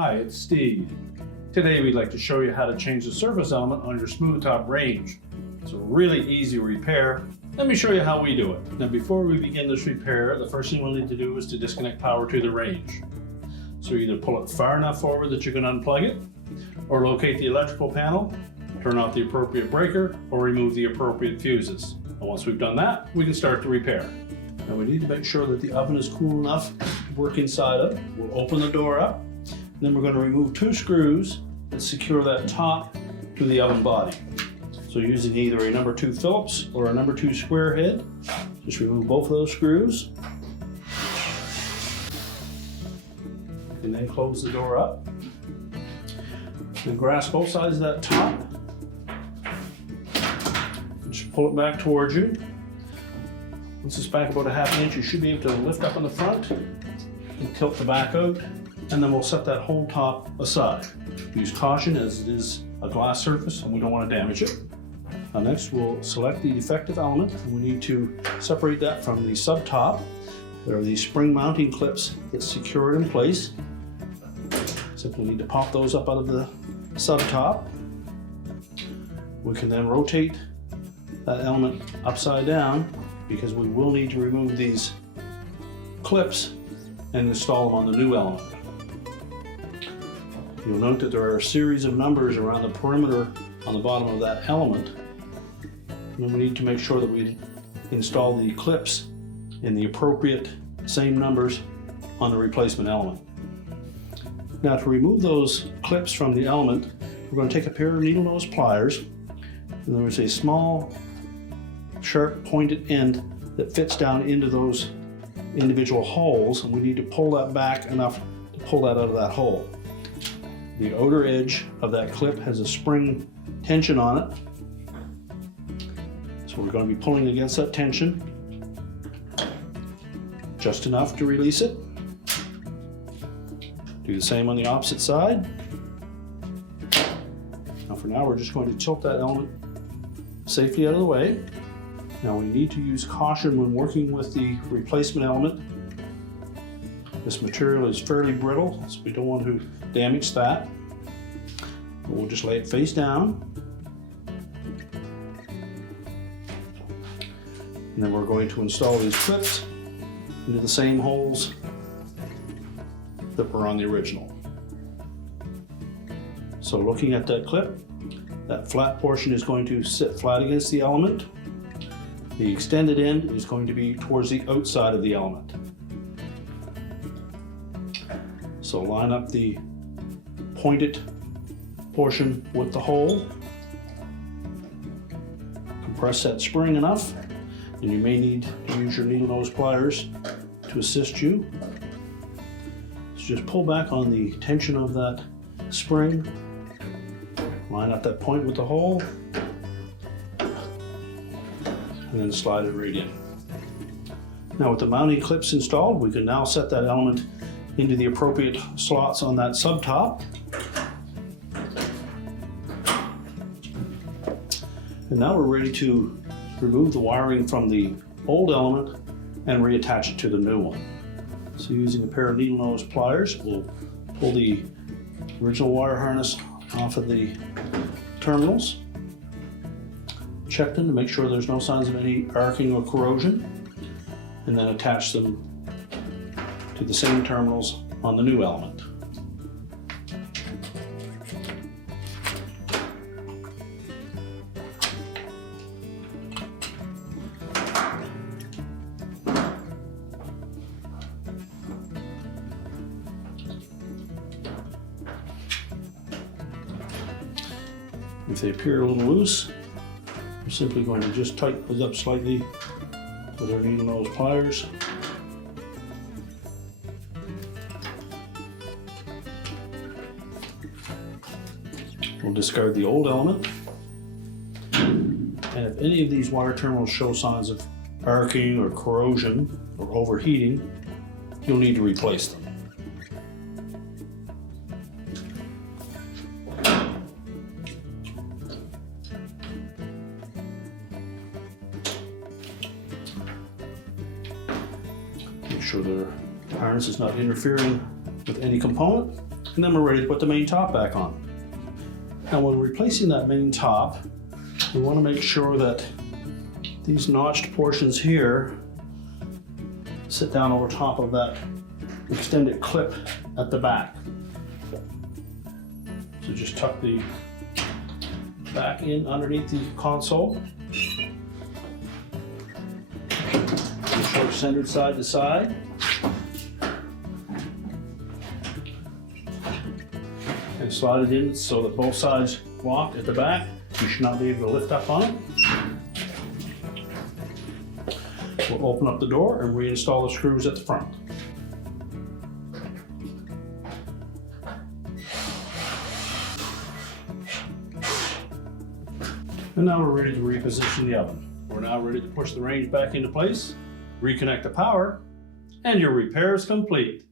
Hi, it's Steve. Today we'd like to show you how to change the surface element on your smooth top range. It's a really easy repair. Let me show you how we do it. Now before we begin this repair, the first thing we'll need to do is to disconnect power to the range. So either pull it far enough forward that you can unplug it, or locate the electrical panel, turn off the appropriate breaker, or remove the appropriate fuses. And once we've done that, we can start the repair. Now we need to make sure that the oven is cool enough to work inside of. We'll open the door up. Then we're going to remove 2 screws that secure that top to the oven body. So using either a number 2 Phillips or a number 2 square head, just remove both of those screws. And then close the door up. Then grasp both sides of that top. And just pull it back towards you. Once it's back about a ½ inch, you should be able to lift up on the front and tilt the back out. And then we'll set that whole top aside. Use caution as it is a glass surface and we don't want to damage it. Now next we'll select the defective element and we need to separate that from the sub top. There are these spring mounting clips that secure it in place. Simply need to pop those up out of the sub top. We can then rotate that element upside down because we will need to remove these clips and install them on the new element. You'll note that there are a series of numbers around the perimeter on the bottom of that element. And then we need to make sure that we install the clips in the appropriate same numbers on the replacement element. Now to remove those clips from the element, we're going to take a pair of needle nose pliers, and there's a small sharp pointed end that fits down into those individual holes, and we need to pull that back enough to pull that out of that hole. The outer edge of that clip has a spring tension on it. So we're going to be pulling against that tension just enough to release it. Do the same on the opposite side. Now for now we're just going to tilt that element safely out of the way. Now we need to use caution when working with the replacement element. This material is fairly brittle, so we don't want to damage that. We'll just lay it face down. And then we're going to install these clips into the same holes that were on the original. So looking at that clip, that flat portion is going to sit flat against the element. The extended end is going to be towards the outside of the element. So line up the pointed portion with the hole. Compress that spring enough, and you may need to use your needle nose pliers to assist you. So just pull back on the tension of that spring, line up that point with the hole, and then slide it right in. Now with the mounting clips installed, we can now set that element into the appropriate slots on that sub top. And now we're ready to remove the wiring from the old element and reattach it to the new one. So using a pair of needle nose pliers, we'll pull the original wire harness off of the terminals. Check them to make sure there's no signs of any arcing or corrosion, and then attach them to the same terminals on the new element. If they appear a little loose, we're simply going to just tighten those up slightly with our needle nose pliers. We'll discard the old element. And if any of these wire terminals show signs of arcing or corrosion or overheating, you'll need to replace them. Make sure the harness is not interfering with any component. And then we're ready to put the main top back on. Now when replacing that main top, we want to make sure that these notched portions here sit down over top of that extended clip at the back. So just tuck the back in underneath the console. Make sure it's centered side to side. And slide it in so that both sides lock at the back. You should not be able to lift up on it. We'll open up the door and reinstall the screws at the front. And now we're ready to reposition the oven. We're now ready to push the range back into place, reconnect the power, and your repair is complete.